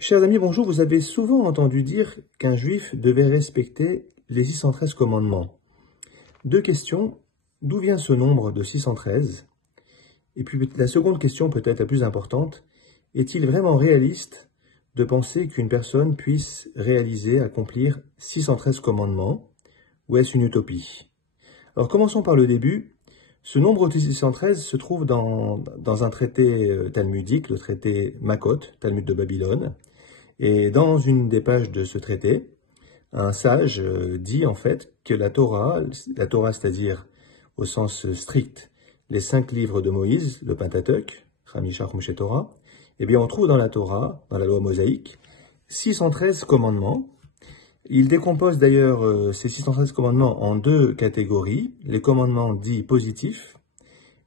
Chers amis, bonjour. Vous avez souvent entendu dire qu'un juif devait respecter les 613 commandements. Deux questions. D'où vient ce nombre de 613? Et puis la seconde question, peut-être la plus importante, est-il vraiment réaliste de penser qu'une personne puisse réaliser, accomplir 613 commandements, ou est-ce une utopie? Alors commençons par le début. Ce nombre de 613 se trouve dans un traité talmudique, le traité Makot, Talmud de Babylone. Et dans une des pages de ce traité, un sage dit en fait que la Torah c'est-à-dire au sens strict, les 5 livres de Moïse, le Pentateuch, Chamisha Chumshe Torah, eh bien on trouve dans la Torah, dans la loi mosaïque, 613 commandements. Il décompose d'ailleurs ces 613 commandements en deux catégories, les commandements dits positifs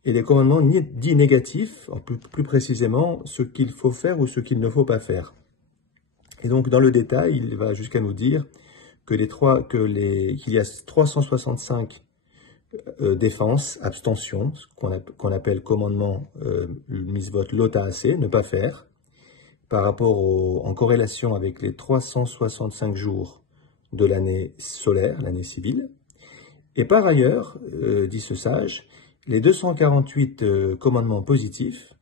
et les commandements dits négatifs, plus précisément ce qu'il faut faire ou ce qu'il ne faut pas faire. Et donc, dans le détail, il va jusqu'à nous dire que qu'il y a 365 défenses, abstentions, qu'on appelle commandement misvot lotaasé, ne pas faire, par rapport en corrélation avec les 365 jours de l'année solaire, l'année civile. Et par ailleurs, dit ce sage, les 248 commandements positifs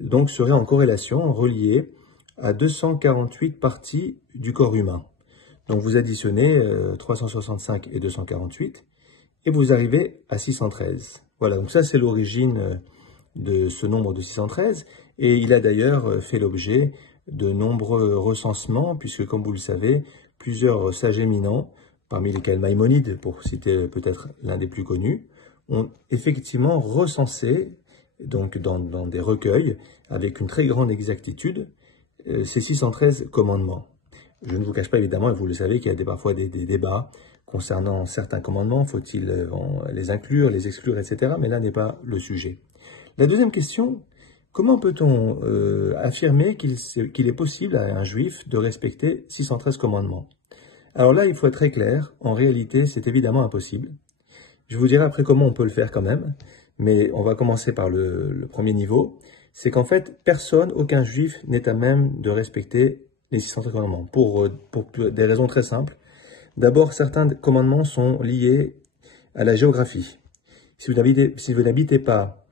donc seraient en corrélation, reliés à 248 parties du corps humain. Donc vous additionnez 365 et 248 et vous arrivez à 613. Voilà, donc ça c'est l'origine de ce nombre de 613 et il a d'ailleurs fait l'objet de nombreux recensements puisque comme vous le savez, plusieurs sages éminents, parmi lesquels Maïmonide, pour citer peut-être l'un des plus connus, ont effectivement recensé donc dans des recueils avec une très grande exactitude ces 613 commandements. Je ne vous cache pas évidemment, et vous le savez, qu'il y a parfois des débats concernant certains commandements, faut-il les inclure, les exclure, etc. Mais là n'est pas le sujet. La deuxième question, comment peut-on affirmer qu'il est possible à un juif de respecter 613 commandements? Alors là, il faut être très clair, en réalité, c'est évidemment impossible. Je vous dirai après comment on peut le faire quand même, mais on va commencer par le premier niveau. C'est qu'en fait, aucun juif n'est à même de respecter les 613 commandements, pour des raisons très simples. D'abord, certains commandements sont liés à la géographie. Si vous n'habitez pas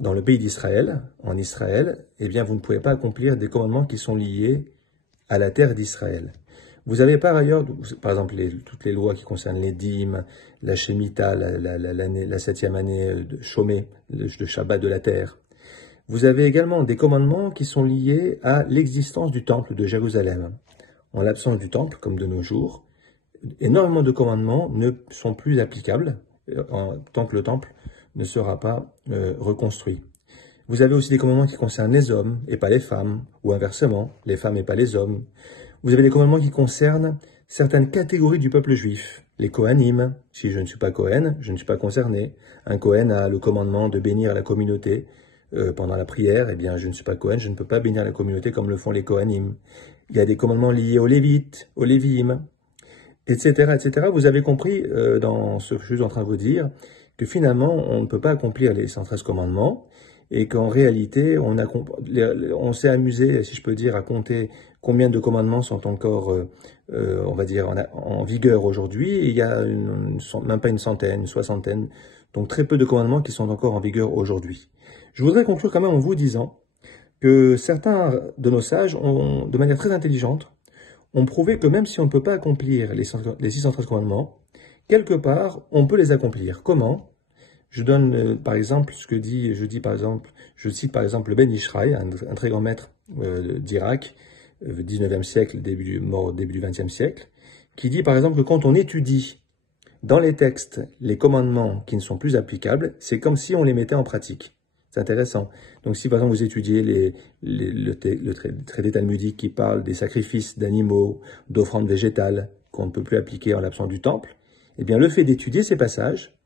dans le pays d'Israël, en Israël, eh bien vous ne pouvez pas accomplir des commandements qui sont liés à la terre d'Israël. Vous avez par ailleurs, par exemple, toutes les lois qui concernent les dîmes, la Shemitah, la 7e année de Shomé, de Shabbat de la terre. Vous avez également des commandements qui sont liés à l'existence du temple de Jérusalem. En l'absence du temple, comme de nos jours, énormément de commandements ne sont plus applicables tant que le temple ne sera pas reconstruit. Vous avez aussi des commandements qui concernent les hommes et pas les femmes, ou inversement, les femmes et pas les hommes. Vous avez des commandements qui concernent certaines catégories du peuple juif. Les Kohanim, si je ne suis pas Kohen, je ne suis pas concerné. Un Kohen a le commandement de bénir la communauté pendant la prière. Eh bien, je ne suis pas Kohen, je ne peux pas bénir la communauté comme le font les Kohanim. Il y a des commandements liés aux Lévites, aux Lévim, etc., etc. Vous avez compris dans ce que je suis en train de vous dire que finalement, on ne peut pas accomplir les 113 commandements et qu'en réalité, on s'est amusé, si je peux dire, à compter combien de commandements sont encore, on va dire, en vigueur aujourd'hui. Il y a même pas une centaine, une soixantaine, donc très peu de commandements qui sont encore en vigueur aujourd'hui. Je voudrais conclure quand même en vous disant que certains de nos sages, de manière très intelligente, ont prouvé que même si on ne peut pas accomplir les 613 commandements, quelque part, on peut les accomplir. Comment? Je donne par exemple ce que je cite par exemple le Ben Ishraï, un très grand maître d'Irak, 19e siècle, mort début du 20e siècle, qui dit par exemple que quand on étudie dans les textes les commandements qui ne sont plus applicables, c'est comme si on les mettait en pratique. C'est intéressant. Donc si par exemple vous étudiez le traité talmudique qui parle des sacrifices d'animaux, d'offrandes végétales qu'on ne peut plus appliquer en l'absence du temple, eh bien le fait d'étudier ces passages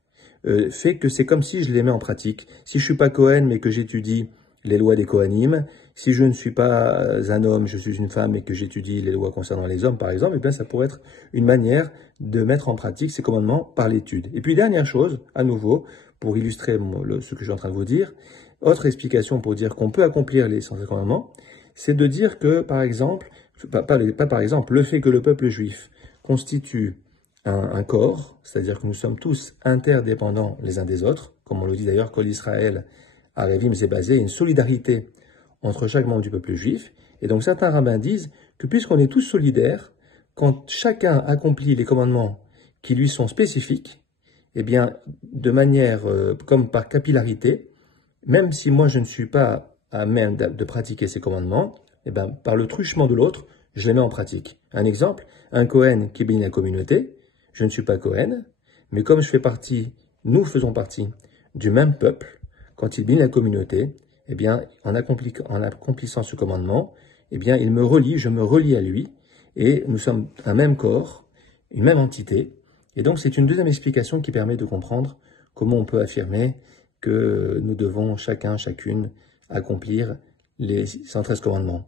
fait que c'est comme si je les mets en pratique. Si je suis pas Kohen mais que j'étudie les lois des Kohanim, si je ne suis pas un homme, je suis une femme et que j'étudie les lois concernant les hommes par exemple, eh bien ça pourrait être une manière de mettre en pratique ces commandements par l'étude. Et puis dernière chose, à nouveau, pour illustrer ce que je suis en train de vous dire, autre explication pour dire qu'on peut accomplir les 113 commandements, c'est de dire que, par exemple, pas par exemple, le fait que le peuple juif constitue un corps, c'est-à-dire que nous sommes tous interdépendants les uns des autres, comme on le dit d'ailleurs, Kol Israël, Arevim, c'est basé, une solidarité entre chaque membre du peuple juif. Et donc certains rabbins disent que puisqu'on est tous solidaires, quand chacun accomplit les commandements qui lui sont spécifiques, eh bien, de manière comme par capillarité, même si moi je ne suis pas à même de pratiquer ces commandements, eh bien, par le truchement de l'autre, je les mets en pratique. Un exemple, un Kohen qui bénit la communauté, je ne suis pas Kohen, mais comme nous faisons partie du même peuple, quand il bénit la communauté, eh bien, en accomplissant ce commandement, eh bien, je me relie à lui, et nous sommes un même corps, une même entité. Et donc, c'est une deuxième explication qui permet de comprendre comment on peut affirmer que nous devons chacune accomplir les 113 commandements.